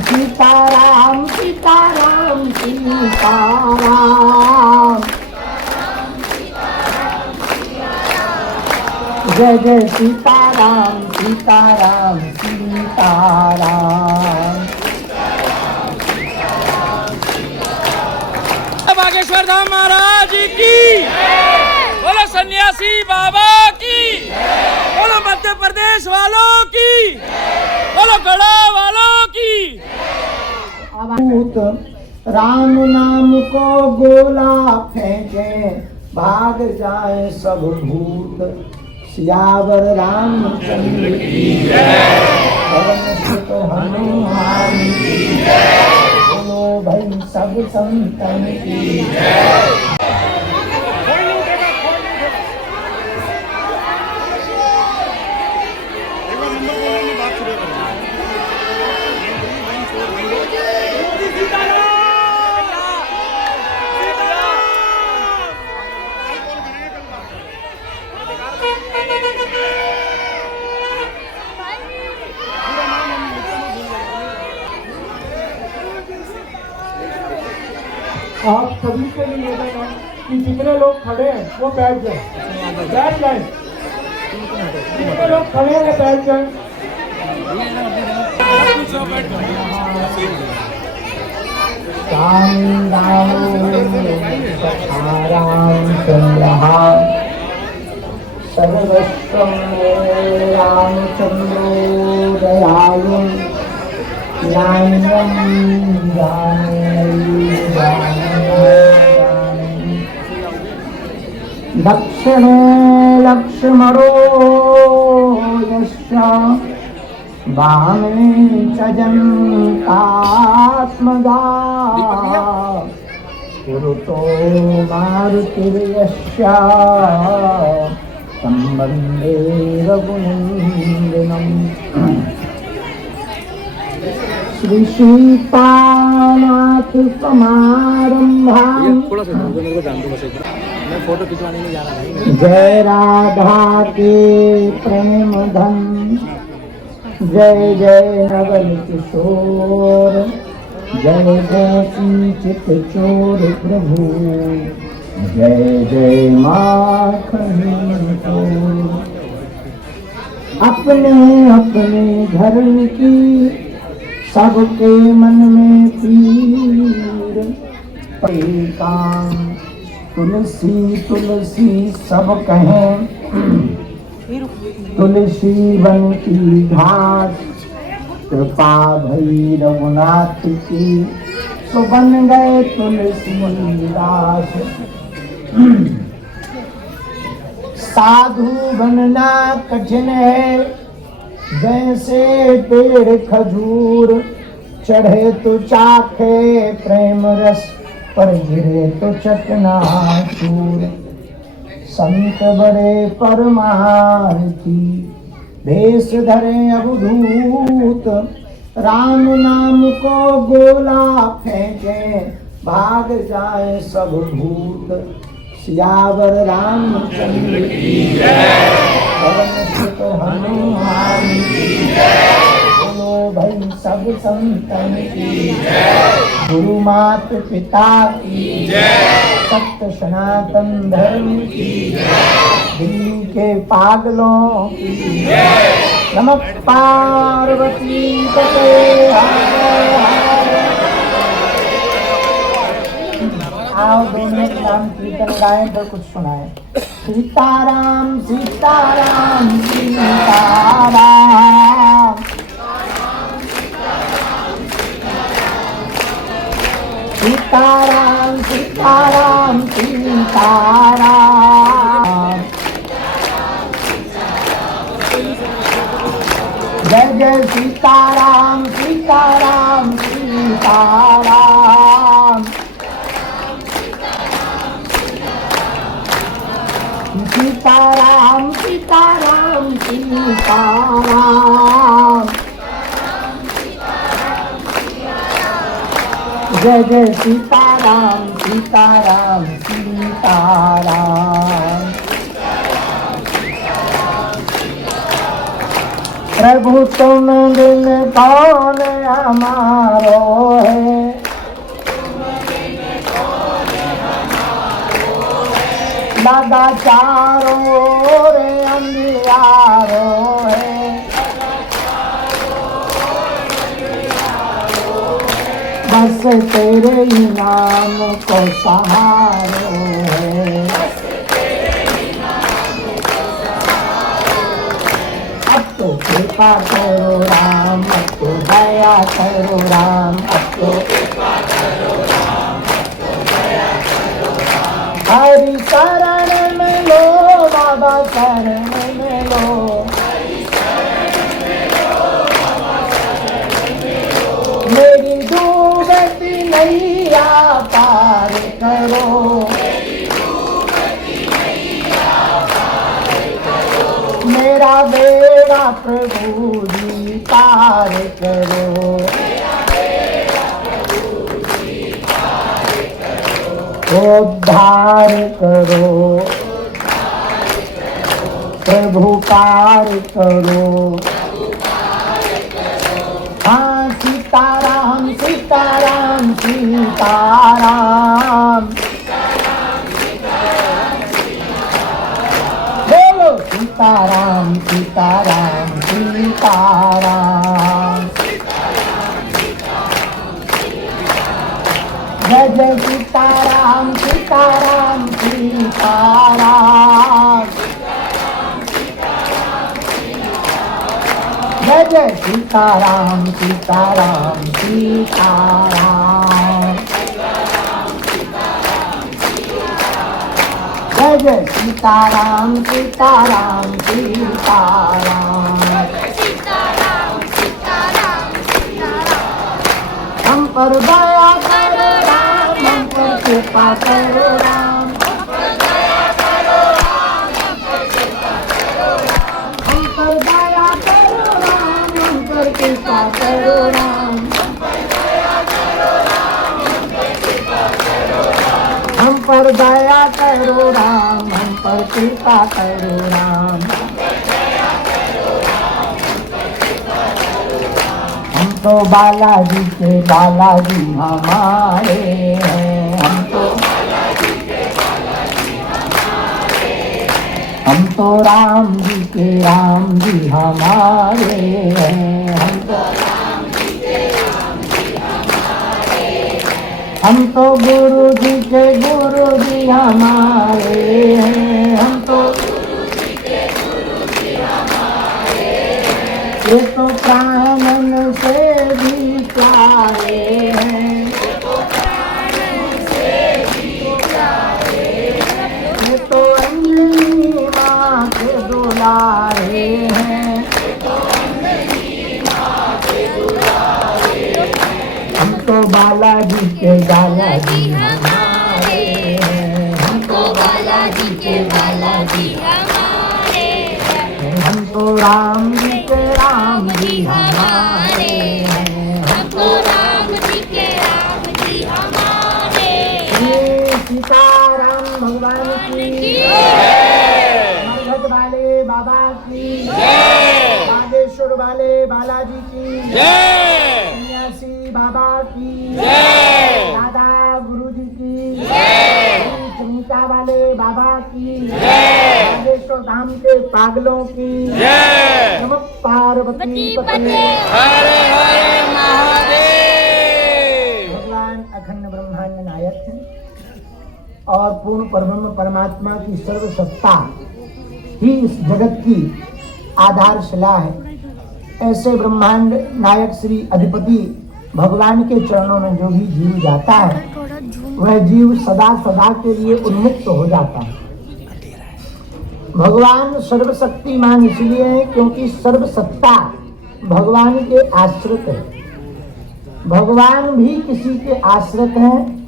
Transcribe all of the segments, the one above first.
सीताराम सीताराम सीताराम, जय जय सीताराम सीताराम सीताराम। बागेश्वर धाम महाराज की, बोलो सन्यासी बाबा की, बोलो मध्य प्रदेश वालों की, बोलो गढ़ा वालों की। राम नाम को गोला फेंके, भाग जाए सब भूत, सियावर रामचंद्र की जय, पवन सुत हनुमान की जय, बोलो भाई सब संतन की जय। आप सभी से भी निवेदन है कि जितने लोग खड़े हैं वो बैठ जाए, बैठ जाए। जितने लोग खड़े हैं वो बैठ जाए। सर्वस्वं रामचंद्रो दयालु, नान्यं दक्षिणे लक्ष्मणो यस्य, वामे च जनकात्मजा, पुरुतो मारुतिर्यस्य, तं वन्दे रघुनन्दनम्। श्री सीतानाथ समारंभां, फोटो खिंचवाने में जा रहा है। जय राधा के प्रेम धन, जय जय नवल किशोर, जय जय चित चोर प्रभु, जय जय माखन चोर। अपने अपने धर्म की सबके मन में पीर, काम तुलसी तुलसी सब कहें, तुलसी बन की घास, कृपा भई रघुनाथ की, तो बन गए तुलसीदास। साधु बनना कठिन है, जैसे पेड़ खजूर, चढ़े तो चाखे प्रेम रस, पर गिरे तो चकनाचूर। संत बड़े परमार्थी, भेष धरे अवधूत, राम नाम को गोला फेंके, भाग जाए सब भूत, सियावर रामचंद्र की जय, पवन सुत हनुमान की जय, बोलो भाई सब संतन की जय, गुरु मात पिता की जय, सत्य सनातन धर्म की जय, दिल्ली के पागलों की जय, नमः पार्वती पते। आओ दोनों नाम कीर्तन गाएं तो कुछ सुनाएं। सीताराम सीताराम सीताराम, सीताराम सीताराम सीताराम, जय जय सीताराम सीताराम सीताराम, सीताराम सीताराम सीताराम, जय जय सीताराम सीताराम सीताराम। प्रभु तुम बिन कौन हमारो है, लगा चारों रे अंधियारो है, बस तेरे ही नाम को सहारो है। अब तो कृपा करो राम, अब तो दया करो राम, अब तो हरि शरण में लो बाबा, शरण में लो, मेरी डूबती नैया पार करो, मेरा बेड़ा प्रभु जी पार करो, उद्धार करो प्रभु पार करो। हाँ सीताराम सीताराम सीताराम, बोलो सीताराम सीताराम सीताराम, जय जय सीताराम सीताराम सीताराम, जय जय सीताराम सीताराम सीताराम, जय जय सीताराम सीताराम सीताराम, हम पर दया करो राम, हम पर कृपा करो राम, हम पर दया करो राम, हम पर कृपा करो राम, हम पर दया करो राम, हम पर कृपा करो राम, हम तो बालाजी के बालाजी हमारे हैं, हम तो राम जी के राम जी हमारे हैं, हम तो गुरु जी के गुरु जी हमारे हैं, हम तो ये तो प्राणन से भी प्यारे हैं, ये तो अंजनी माँ के दुलारे हैं, हम तो बालाजी के बालाजी हमारे हैं, हम तो बालाजी के बालाजी हमारे हैं, हम तो राम जी के राम जी हमारे हैं, हम तो राम जी के राम जी हमारे हैं। सीताराम भगवान की मरघट वाले बाबा की, बागेश्वर वाले बालाजी की, सन्यासी बाबा की, दादा गुरु जी की, चमिता वाले बाबा की, बागेश्वर धाम के पागलों की, नमः पार्वती पते, हरे हरे महादेव। भगवान अखंड ब्रह्मांड नायक है और पूर्ण परब्रह्म परमात्मा की सर्वसत्ता ही इस जगत की आधारशिला है। ऐसे ब्रह्मांड नायक श्री अधिपति भगवान के चरणों में जो भी जीव जाता है वह जीव सदा सदा के लिए उन्मुक्त हो जाता है। भगवान सर्वशक्तिमान इसलिए है क्योंकि सर्वसत्ता भगवान के आश्रित है। भगवान भी किसी के आश्रित हैं,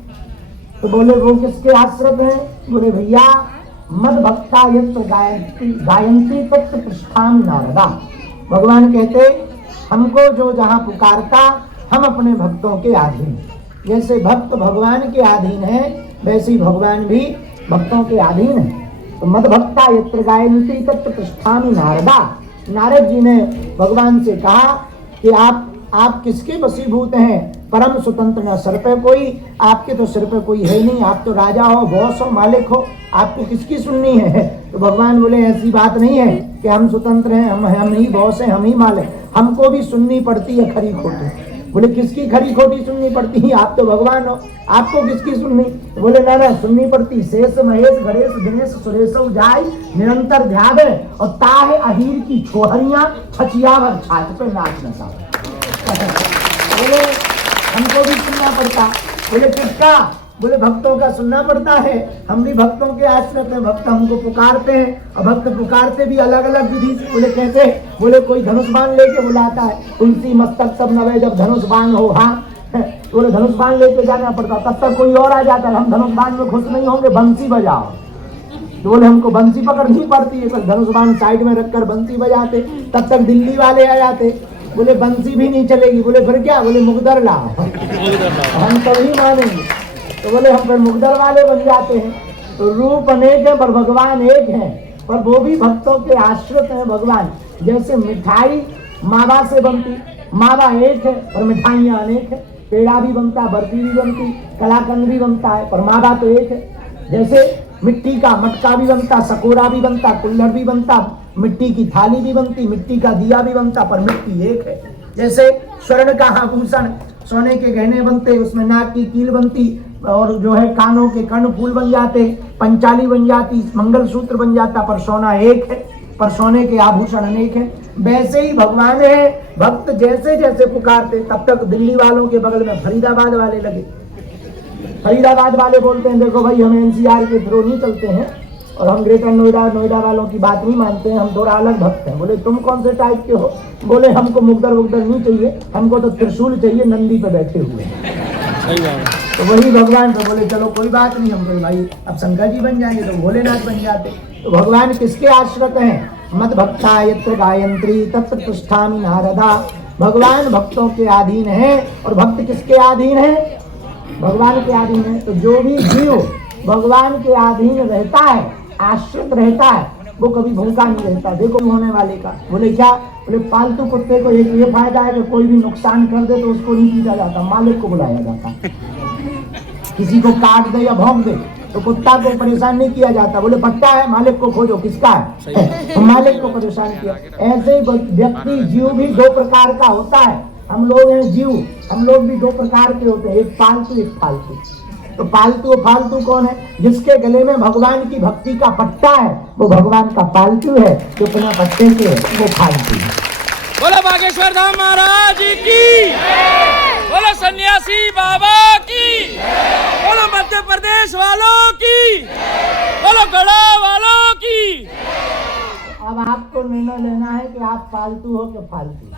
तो बोले वो किसके आश्रित हैं? बोले भैया मद भक्ता यत्र गायंती तत्र पृष्ठान नारदा। भगवान कहते हमको जो जहाँ पुकारता हम अपने भक्तों के अधीन। जैसे भक्त भगवान के अधीन है वैसे ही भगवान भी भक्तों के अधीन है। तो मद भक्ता यत्र गायंती तत्र पृष्ठान नारदा। नारद जी ने भगवान से कहा कि आप किसके वशीभूत हैं? परम स्वतंत्र न सिर पे कोई, आपके तो सिर पे कोई है नहीं, आप तो राजा हो, बॉस हो, मालिक हो, आपको किसकी सुननी है? तो भगवान बोले ऐसी बात नहीं है कि हम स्वतंत्र हैं, हम ही बॉस हैं, हम ही मालिक, हमको भी सुननी पड़ती है खरी खोटी। बोले किसकी खरी खोटी सुननी पड़ती है? आप तो भगवान हो, आपको किसकी सुननी? बोले ना सुननी पड़ती, शेष महेश गणेश दिनेश सुरेश जाय निरंतर ध्यावे और ताहे अहीर की छोहरियां छचियावर छाछ पे नाच नसा। बोले हमको भी सुनना पड़ता। बोले किसका? बोले भक्तों का सुनना पड़ता है, हम भी भक्तों के आश्रित हैं, भक्त हमको पुकारते हैं और भक्त पुकारते भी अलग अलग विधि से। बोले कैसे? बोले कोई धनुष बाण लेके बुलाता है, तुलसी मस्तक सब नवे जब धनुष बाण हो, हाँ बोले धनुष बाण लेके जाना पड़ता, तब तक कोई और आ जाता है, हम धनुष बाण में खुश नहीं होंगे, बंसी बजाओ। तो बोले हमको बंसी पकड़नी पड़ती है, फिर धनुष बाण साइड में रखकर बंसी बजाते, तब तक दिल्ली वाले आ जाते। बोले बंसी भी नहीं चलेगी। बोले फिर क्या? बोले मुगदर लाओ, हम तभी मानेंगे। तो बोले हम फिर मुगदर वाले बन जाते हैं। तो रूप अनेक है पर भगवान एक है, पर वो भी भक्तों के आश्रित हैं भगवान। जैसे मिठाई मावा से बनती, मावा एक है पर मिठाइयाँ अनेक है, पेड़ा भी बनता, बर्फी भी बनती, कलाकंद भी बनता है, पर मावा तो एक है। जैसे मिट्टी का मटका भी बनता, सकोरा भी बनता, कुल्हड़ भी बनता, मिट्टी की थाली भी बनती, मिट्टी का दिया भी बनता, पर मिट्टी एक है। जैसे स्वर्ण का आभूषण, सोने के गहने बनते, उसमें नाक की कील बनती और जो है कानों के कर्णफूल बन जाते, पंचाली बन जाती, मंगलसूत्र बन जाता, पर सोना एक है, पर सोने के आभूषण अनेक है। वैसे ही भगवान है, भक्त जैसे जैसे पुकारते, तब तक दिल्ली वालों के बगल में फरीदाबाद वाले लगे। फरीदाबाद वाले बोलते हैं देखो भाई हम एनसीआर के थ्रू नहीं चलते हैं और हम ग्रेटर नोएडा वालों की बात नहीं मानते हैं, हम थोड़ा अलग भक्त हैं। बोले तुम कौन से टाइप के हो? बोले हमको मुगदर वुगदर नहीं चाहिए, हमको तो त्रिशूल चाहिए, नंदी पे बैठे हुए। तो वही भगवान तो बोले चलो कोई बात नहीं, हम बोले भाई अब शंकर जी बन जाएंगे तो भोलेनाथ बन जाते। तो भगवान किसके आश्रित हैं? मद भक्ता यत्र गायत्री तत्र तिष्ठामि नारदा। भगवान भक्तों के अधीन है और भक्त किसके अधीन है? भगवान के अधीन है। तो जो भी जीव भगवान के अधीन रहता है, आश्रित रहता है, वो कभी भूखा नहीं रहता। देखो होने वाले का। बोले क्या? बोले पालतू कुत्ते को एक ये फायदा है कि कोई भी नुकसान कर दे तो उसको नहीं पीटा जाता, मालिक को बुलाया जाता। किसी को काट दे या भौंक दे तो कुत्ता को परेशान नहीं किया जाता, बोले पट्टा है मालिक को खोजो, किसका है? मालिक को परेशान किया। ऐसे ही व्यक्ति जीव भी दो प्रकार का होता है। हम लोग हैं जीव, हम लोग भी दो प्रकार के होते हैं, एक पालतू एक फालतू। तो पालतू और फालतू कौन है? जिसके गले में भगवान की भक्ति का पट्टा है वो भगवान का पालतू है, जो बिना पट्टे के है वो फालतू है। बोलो बागेश्वर धाम महाराज की, बोलो सन्यासी बाबा की, बोलो मध्य प्रदेश वालों की, बोलो गढ़ा वालों की। अब आपको निर्णय लेना है कि आप पालतू हो कि फालतू।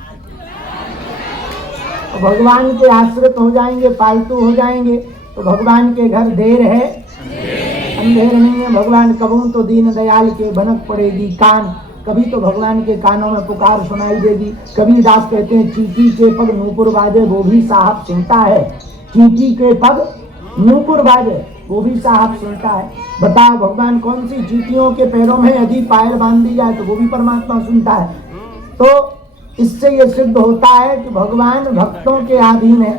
भगवान के आश्रित हो जाएंगे, पालतू हो जाएंगे तो भगवान के घर देर है, अंधेर नहीं है। भगवान कबूं तो दीन दयाल के भनक पड़ेगी कान, कभी तो भगवान के कानों में पुकार सुनाई देगी। कबीर दास कहते हैं चींटी के पग नूपुर बाजे वो भी साहब सुनता है। चींटी के पग नूपुर बाजे वो भी साहब सुनता है। बताओ भगवान कौन सी चींटियों के पैरों में यदि पायल बांध दी जाए तो वो भी परमात्मा सुनता है। तो इससे ये सिद्ध होता है कि भगवान भक्तों के अधीन है,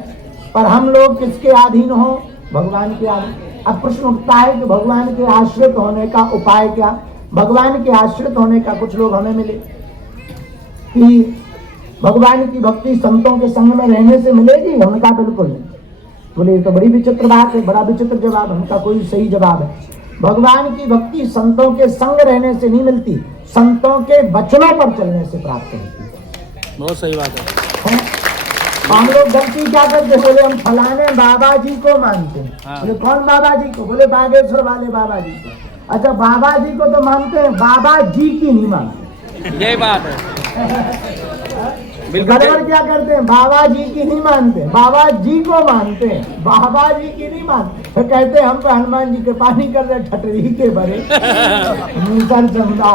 पर हम लोग किसके अधीन हो? भगवान के अधीन। अब प्रश्न उठता है कि भगवान के आश्रित होने का उपाय क्या? भगवान के आश्रित होने का कुछ लोग हमें मिले कि भगवान की भक्ति संतों के संग में रहने से मिलेगी। हमने कहा बिल्कुल नहीं। बोले ये तो बड़ी विचित्र बात है, बड़ा विचित्र जवाब। हमका कोई सही जवाब है। भगवान की भक्ति संतों के संग रहने से नहीं मिलती, संतों के वचनों पर चलने से प्राप्त होती है। बहुत सही बात है। हम लोग गलती क्या करते? बोले हम फलाने बाबा जी को मानते हैं। हाँ। बोले कौन बाबा जी को? बोले बागेश्वर वाले बाबा जी को। अच्छा बाबा जी को तो मानते हैं, बाबा जी की नहीं मानते। यही बात है। गड़बड़ क्या करते हैं? बाबा जी की नहीं मानते, बाबा जी को मानते हैं, बाबा जी की नहीं मानते। तो कहते हैं हम तो हनुमान जी के पानी कर रहे ठटरी के बड़े मूसर चंदा।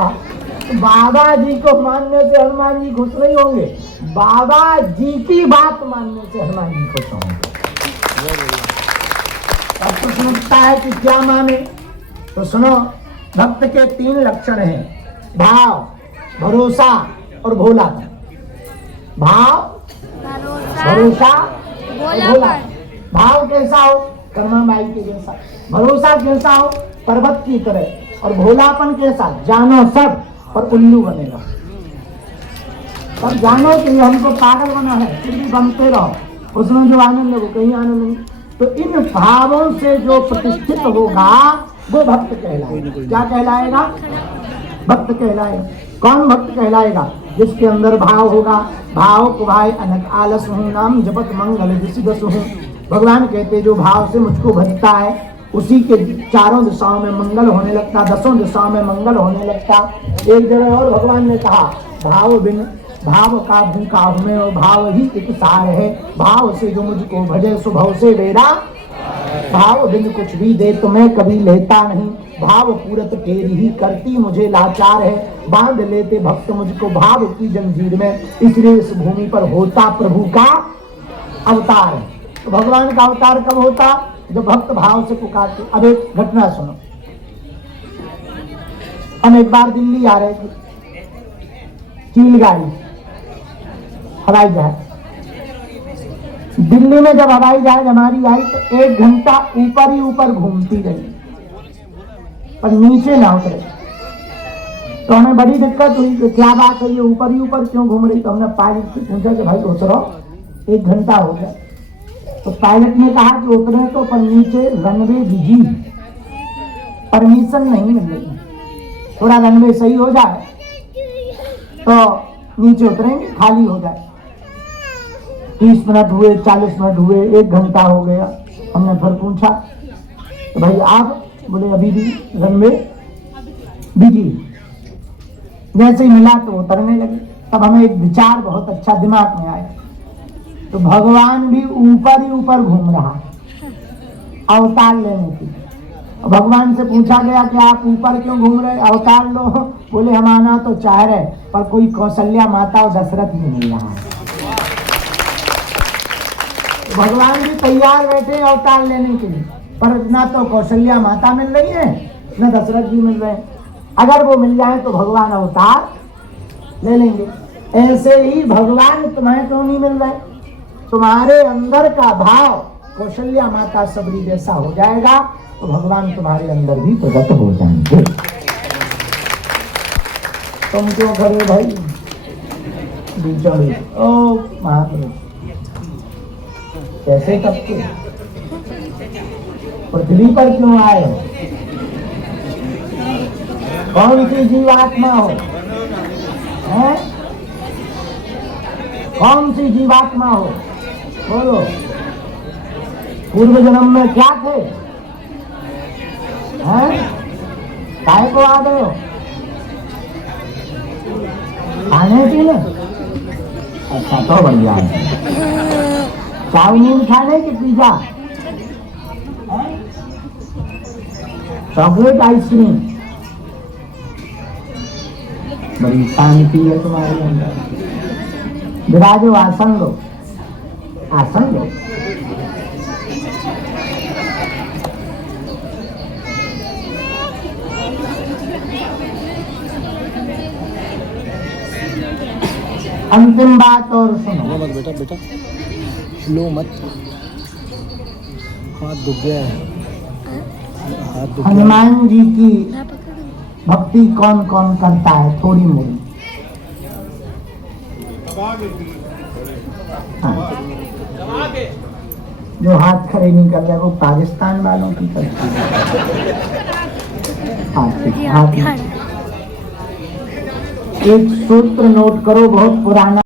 बाबा जी को मानने से हनुमान जी खुश नहीं होंगे, बाबा जी की बात मानने से हनुमान जी खुश होंगे। अब प्रश्न उठता है कि क्या माने? तो सुनो, भक्त के 3 लक्षण हैं, भाव, भरोसा और भोलापन। भाव, भरोसा, भोला। भाव कैसा हो? कर्माबाई के जैसा। भरोसा कैसा हो? पर्वत की तरह। और भोलापन कैसा? जानो सब और उल्लू बनेगा। पर जानो कि हमको पागल बना है, फिर भी बनते रहो, उसमें जो आनंद है वो कहीं आनंद नहीं। तो इन भावों से जो प्रतिष्ठित होगा वो भक्त कहलाएगा। क्या कहलाएगा? भक्त कहलाएगा। कौन भक्त कहलाएगा? जिसके अंदर भाव होगा। भाव को भाई अनक आलस हूँ, नाम जपत मंगल दिशदस हूँ। भगवान कहते जो भाव से मुझको भजता है उसी के चारों दिशाओं में मंगल होने लगता, दसों दिशाओं में मंगल होने लगता। एक जगह और भगवान ने कहा भाव बिन भाव का भूखा हूँ मैं, और भाव ही एक सार है। भाव से जो मुझको भजे सुभव से बेरा, भाव बिन कुछ भी दे तो मैं कभी लेता नहीं। भाव पूरत तेरी ही करती मुझे लाचार है, बांध लेते भक्त मुझको भाव की जंजीर में। इसलिए इस भूमि पर होता प्रभु का अवतार है। तो भगवान का अवतार कब होता? जब भक्त भाव से पुकारते। अब एक घटना सुनो। हम एक बार दिल्ली आ रहे थे, चील गाड़ी, हवाई जहाज। दिल्ली में जब हवाई जहाज हमारी आई तो 1 घंटा ऊपर ही ऊपर घूमती रही, पर नीचे ना उतरे। तो हमें बड़ी दिक्कत हुई कि क्या बात है, ये ऊपर ही ऊपर क्यों घूम रही? तो हमने पायलट से पूछा कि भाई उतरो, 1 घंटा हो गया। तो पायलट ने कहा कि उतरे तो, पर नीचे रनवे बिजी, परमिशन नहीं मिल रही, थोड़ा रनवे सही हो जाए तो नीचे उतरेंगे, खाली हो जाए। 30 मिनट हुए, 40 मिनट हुए, 1 घंटा हो गया। हमने फिर पूछा तो भाई आप? बोले अभी भी रनवे बिजी। जैसे ही मिला तो उतरने लगे। तब हमें एक विचार बहुत अच्छा दिमाग में आया, तो भगवान भी ऊपर ही ऊपर घूम रहा अवतार लेने की। भगवान से पूछा गया कि आप ऊपर क्यों घूम रहे, अवतार लो? बोले हम आना तो चाह रहे, पर कोई कौशल्या माता और दशरथ नहीं मिल रहा है। भगवान भी तैयार बैठे अवतार लेने के लिए, पर ना तो कौशल्या माता मिल रही है न दशरथ जी मिल रहे हैं। अगर वो मिल जाए तो भगवान अवतार ले लेंगे। ऐसे ही भगवान तुम्हें क्यों नहीं मिल रहे? तुम्हारे अंदर का भाव कौशल्या माता सबरी जैसा हो जाएगा तो भगवान तुम्हारे अंदर भी प्रकट हो जाएंगे। तुम क्यों खड़े भाई बीचों बीच? ओ महाप्रभु कैसे तबके पृथ्वी पर क्यों आए? कौन सी जीवात्मा हो? हैं? कौन सी जीवात्मा हो? बोलो। पूर्व जन्म में क्या थे? हैं? काय को आ गए हो? खाने पीने? अच्छा तो बढ़िया है। चाउमीन खाने की पिज्जा, चॉकलेट आइसक्रीम, बड़ी शांति है तुम्हारे अंदर। विराजो, आसन लो, आसन लो। अंतिम बात और सुनो। मत बेटा, बेटा लो मत, हाथ दुख गया है, हाथ दुख गया। हनुमान जी की भक्ति कौन कौन करता है? थोड़ी मोड़ी। हाँ। जो हाथ खड़े नहीं कर रहे वो पाकिस्तान वालों की करती है। हाथ एक सूत्र नोट करो, बहुत पुराना।